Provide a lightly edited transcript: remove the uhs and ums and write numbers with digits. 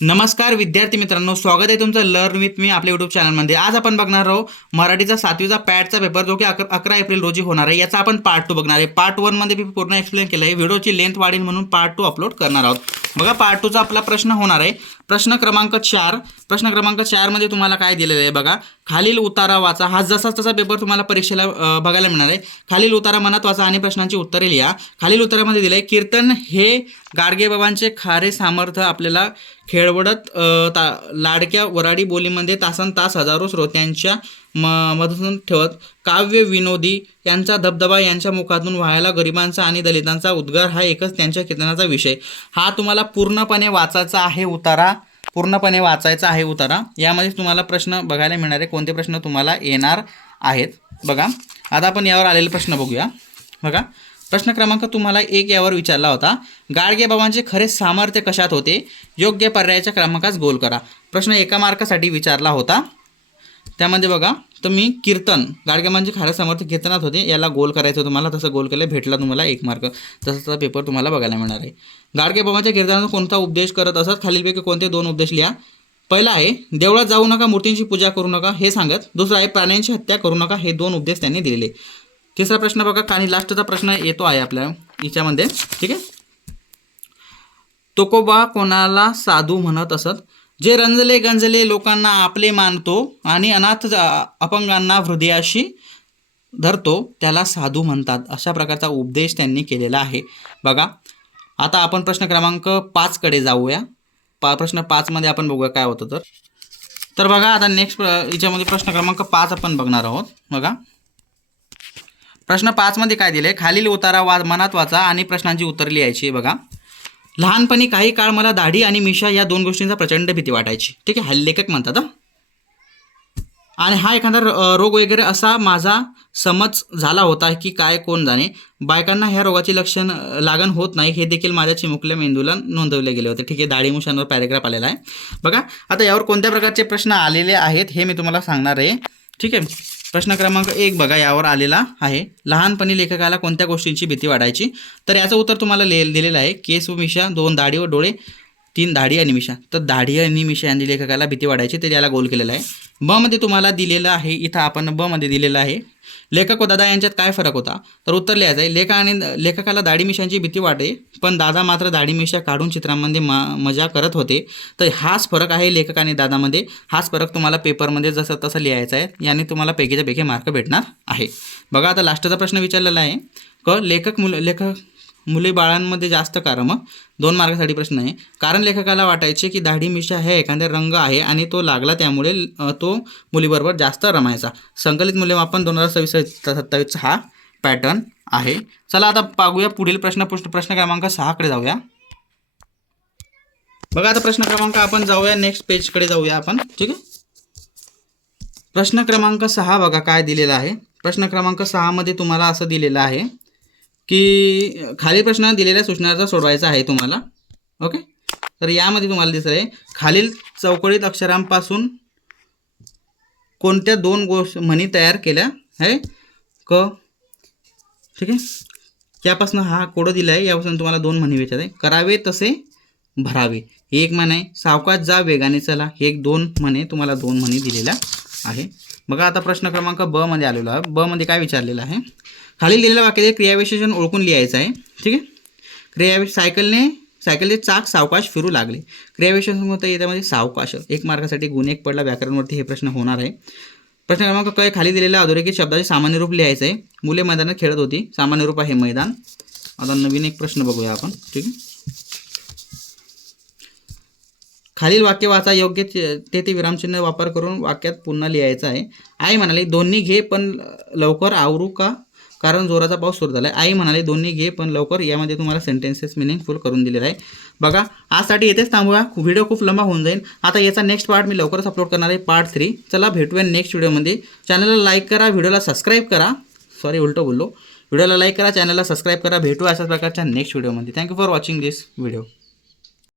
नमस्कार विद्यार्थी मित्रांनो, स्वागत आहे तुमचं लर्न विथ मी आपल्या यूट्यूब चॅनलमध्ये। आज आपण बघणार आहोत मराठीचा 7वीचा पॅटचा पेपर, जो की 11 एप्रिल रोजी होणार आहे। याचा आपण पार्ट 2 बघणार आहे। पार्ट 1 मध्ये मी पूर्ण एक्सप्लेन केलं आहे, व्हिडिओची लेंथ वाढेल म्हणून पार्ट 2 अपलोड करणार आहोत। बघा, पार्ट 2 चा आपला प्रश्न होणार आहे प्रश्न क्रमांक 4। प्रश्न क्रमांक 4 मध्ये तुम्हाला काय दिलेलं आहे बघा, खालील उतारा वाचा। हा जसा तसा पेपर तुम्हाला परीक्षेला बघायला मिळणार आहे। खालील उतारा मनात वाचा आणि प्रश्नांची उत्तरे लिहा। खालील उत्तरामध्ये दिले, कीर्तन हे गाडगेबाबांचे खारे सामर्थ्य आपल्याला खेळवडत लाडक्या वराडी बोलीमध्ये तासन तास हजारो श्रोत्यांच्या मधून ठेवत, काव्य विनोदी यांचा धबधबा यांच्या मुखातून व्हायला गरिबांचा आणि दलितांचा उद्गार हा एकच त्यांच्या कीर्तनाचा विषय। हा तुम्हाला पूर्णपणे वाचायचा आहे उतारा, पूर्णपणे वाचायचा आहे उतारा। यामध्ये तुम्हाला प्रश्न बघायला मिळणार आहे, कोणते प्रश्न तुम्हाला येणार आहेत बघा। आता आपण यावर आलेले प्रश्न बघूया। बघा, प्रश्न क्रमांक तुम्हाला 1 यावर विचारला होता, गाडगेबाबांचे खरे सामर्थ्य कशात होते? योग्य पर्यायाच्या क्रमांकास गोल करा। प्रश्न 1 मार्कासाठी विचारला होता। त्यामध्ये बघा, तुम्ही कीर्तन गाडगेबाबांचे खरे सामर्थ्य कीर्तनात होते, याला गोल करायचं तुम्हाला। तसं गोल केलं भेटला तुम्हाला 1 मार्क। तसाचा पेपर तुम्हाला बघायला मिळणार आहे। गाडगेबाबांच्या कीर्तनात कोणता उपदेश करत असत? खालीलपैकी कोणते 2 उपदेश लिहा। पहिला आहे, देवळात जाऊ नका, मूर्तींची पूजा करू नका हे सांगत। दुसरा आहे, प्राण्यांची हत्या करू नका। हे 2 उपदेश त्यांनी दिलेले। तिसरा प्रश्न बघा, आणि लास्टचा प्रश्न येतो आहे आपल्या याच्यामध्ये, ठीक आहे। तुकोबा कोणाला साधू म्हणत असत? जे रंजले गंजले लोकांना आपले मानतो आणि अनाथ अपंगांना हृदयाशी धरतो त्याला साधू म्हणतात। अशा प्रकारचा उपदेश त्यांनी केलेला आहे बघा। आता आपण प्रश्न क्रमांक 5 कडे जाऊया। प्रश्न 5 मध्ये आपण बघूया काय होतं तर बघा, आता नेक्स्ट याच्यामध्ये प्रश्न क्रमांक 5 आपण बघणार आहोत बघा। प्रश्न 5 मध्ये काय दिले, खालील उतारा मनात वाचा आणि प्रश्नांची उत्तरे लिहायची बघा। लहानपणी काही काळ मला दाढी आणि मिशा या 2 गोष्टींचा प्रचंड भीती वाटायची, ठीक आहे। हा लेखक म्हणतात आणि हा एखादा रोग वगैरे असा माझा समज झाला होता की काय कोण जाणे। बायकांना ह्या रोगाची लागण होत नाही हे देखील माझ्या चिमुकल्या मेंदूला नोंदवले गेले होते, ठीक आहे। दाढी मिशांवर पॅरेग्राफ आलेला आहे बघा। आता यावर कोणत्या प्रकारचे प्रश्न आलेले आहेत हे मी तुम्हाला सांगणार आहे, ठीक आहे। प्रश्न क्रमांक 1 बघा, यावर आलेला आहे, लहानपणी लेखकाला कोणत्या गोष्टींची भीती वाटायची? तर याचं उत्तर तुम्हाला दिलेलं आहे, केस व मिशा, 2 दाढी व डोळे, 3 दाढी आणि मिशा। तर दाढी आणि मिशा यांनी लेखकाला भीती वाटायची, तर याला गोल केलेला आहे। ब मध्ये तुम्हाला दिलेलं आहे, इथं आपण ब मध्ये दिलेलं आहे, लेखक व दादा यांच्यात काय फरक होता? तर उत्तर लिहायचं आहे, लेखकाला दाढी मिशांची भीती वाटे, पण दादा मात्र दाढी मिशा काढून चित्रांमध्ये मजा करत होते। तर हाच फरक आहे लेखक आणि दादामध्ये। हाच फरक तुम्हाला पेपरमध्ये जसं तसं लिहायचा आहे, याने तुम्हाला पैकीच्या पैकी मार्क भेटणार आहे बघा। आता लास्टचा प्रश्न विचारलेला आहे, लेखक मुले बाळांमध्ये जास्त कारण, मग 2 मार्कासाठी प्रश्न आहे। कारण लेखकाला वाटायचे की दाढी मिशा हे एखादा रंग आहे आणि तो लागला, त्यामुळे तो मुलीबरोबर जास्त रमायचा। संकलित मूल्यमापन 2026-27 हा पॅटर्न आहे। चला आता पाहूया पुढील प्रश्न क्रमांक 6 कडे जाऊया बघा। आता प्रश्न क्रमांक आपण जाऊया नेक्स्ट पेजकडे जाऊया आपण, ठीक आहे। प्रश्न क्रमांक 6 बघा काय दिलेला आहे। प्रश्न क्रमांक 6 मध्ये तुम्हाला असं दिलेलं आहे की खालील प्रश्न दिलेल्या सूचनांचा सोडवायचा आहे तुम्हाला, ओके। तर यामध्ये तुम्हाला दिसत आहे, खालील चौकटीत अक्षरांपासून कोणत्या 2 म्हणी तयार केल्या आहे ठीक आहे। यापासून हा कोड दिला आहे, यापासून तुम्हाला 2 म्हणी विचारत आहे। करावे तसे भरावे ही 1 म्हण आहे, सावकाश जा वेगाने चला हे 2 म्हणे, तुम्हाला 2 म्हणी दिलेल्या आहे बघा। आता प्रश्न क्रमांक ब मध्ये आलेला आहे। ब मध्ये काय विचारलेलं आहे, खाली दिलेल्या वाक्याचे क्रियाविशेषण ओळखून लिहायचं आहे, ठीक आहे। सायकलचे चाक सावकाश फिरू लागले, क्रियाविशेषण होतं याच्यामध्ये सावकाश। 1 मार्कासाठी गुण 1 पडला, व्याकरणवरती हे प्रश्न होणार आहे। प्रश्न क्रमांक क, खाली दिलेल्या अधोरेखित शब्दाचे सामान्य रूप लिहायचं आहे। मुले मैदानात खेळत होती, सामान्य रूप आहे मैदान। आता नवीन एक प्रश्न बघूया आपण, ठीक आहे। खालील वाक्य वाचा, योग्य ते विरामचिन्ह वापर करून वाक्यात पुन्हा लिहायचं आहे। आई म्हणाली, दोन्ही घे पण लवकर आवरू का, कारण जोराचा पाऊस सुरू झाला आहे। आई म्हणाली, दोन्ही घे पण लवकर। यामध्ये तुम्हाला सेंटेन्सेस मिनिंगफुल करून दिलेला आहे बघा। आजसाठी येथेच थांबूया, व्हिडिओ खूप लंबा होऊन जाईल। आता याचा नेक्स्ट पार्ट मी लवकरच अपलोड करणार आहे, पार्ट 3। चला भेटूया नेक्स्ट व्हिडिओमध्ये। चॅनलला लाईक करा, व्हिडिओला सबस्क्राईब करा, उलटं बोललो, व्हिडिओला लाईक करा, चॅनलला सबस्क्राईब करा। भेटू अशाच प्रकारच्या नेक्स्ट व्हिडिओमध्ये। Thank you for watching this video.